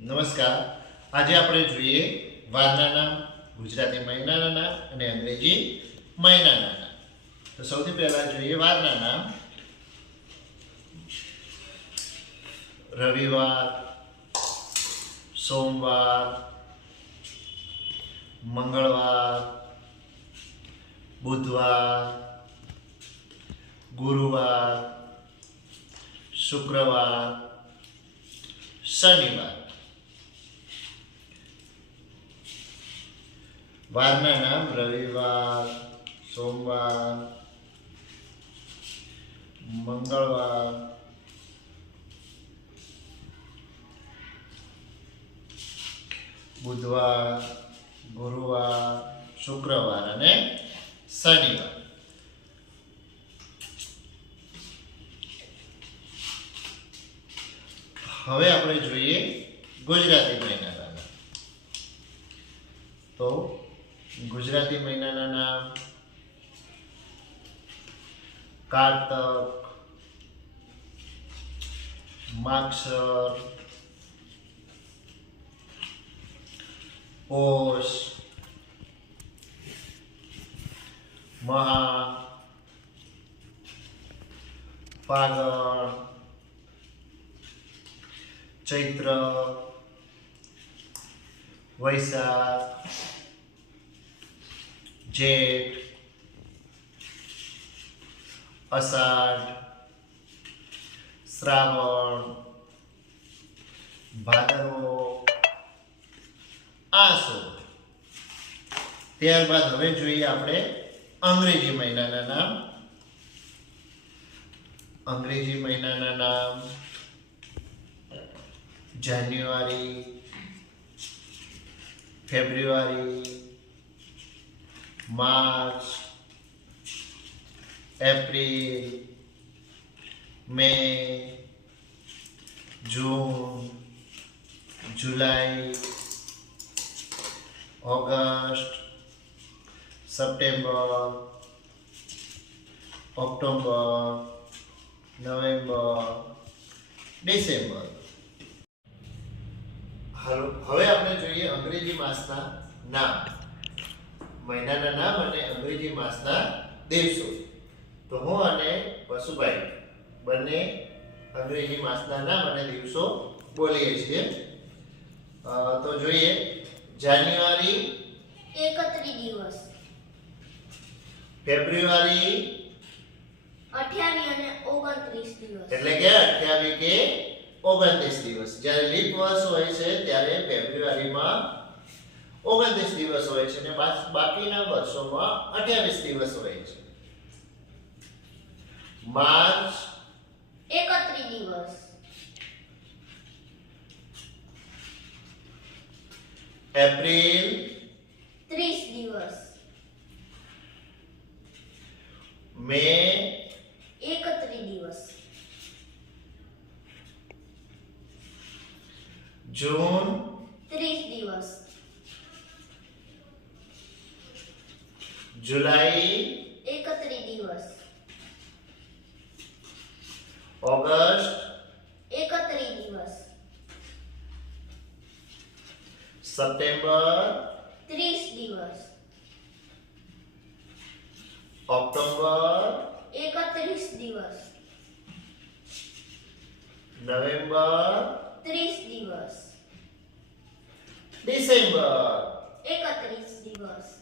નમસ્કાર. આજે આપણે જોઈએ વારના નામ ગુજરાતી મહિનાના નામ અને અંગ્રેજી મહિનાના નામ. તો સૌથી પહેલા જોઈએ વારના નામ. રવિવાર, સોમવાર, મંગળવાર, બુધવાર, ગુરુવાર, શુક્રવાર, શનિવાર. વારના નામ રવિવાર સોમવાર મંગળવાર બુધવાર ગુરુવાર શુક્રવાર અને શનિવાર. હવે આપણે જોઈએ ગુજરાતી મહિનાના તો ગુજરાતી મહિનાના નામ કારતક માગસર પોષ મહા ફાગણ ચૈત્ર વૈશાખ જેઠ અષાઢ, શ્રાવણ, ભાદરવો, આસો. ત્યારબાદ હવે જોઈએ આપણે અંગ્રેજી મહિનાના નામ. અંગ્રેજી મહિનાના નામ. જાન્યુઆરી, ફેબ્રુઆરી March April May June July August September October November December હાલો હવે આપણે જોઈએ અંગ્રેજી માસના નામ મહિનાના નામ અને અંગ્રેજી માસના દિવસો. તો હું અને વસુભાઈ બંને અંગ્રેજી માસના નામ અને દિવસો બોલીએ છીએ. તો જોઈએ જાન્યુઆરી એકત્રી દિવસ. ફેબ્રુઆરી અઠ્યાવીસ અને ઓગણત્રીસ દિવસ. એટલે કે અઠ્યાવીસ કે ઓગણત્રીસ દિવસ. જ્યારે લીપ વર્ષ હોય છે ત્યારે ફેબ્રુઆરીમાં ઓગણત્રીસ દિવસ હોય છે અને બા- બાકીના વર્ષોમાં અઠ્યાવીસ દિવસ હોય છે. માર્ચ એકત્રી દિવસ. એપ્રિલ ત્રીસ દિવસ. મે એકત્રી દિવસ. જૂન જુલાઈ એકત્રી દિવસ ઓગસ્ટ એકત્રી દિવસ સપ્ટેમ્બર ત્રીસ દિવસ ઓક્ટોબર એકત્રીસ દિવસ નવેમ્બર ત્રીસ દિવસ ડિસેમ્બર એકત્રીસ દિવસ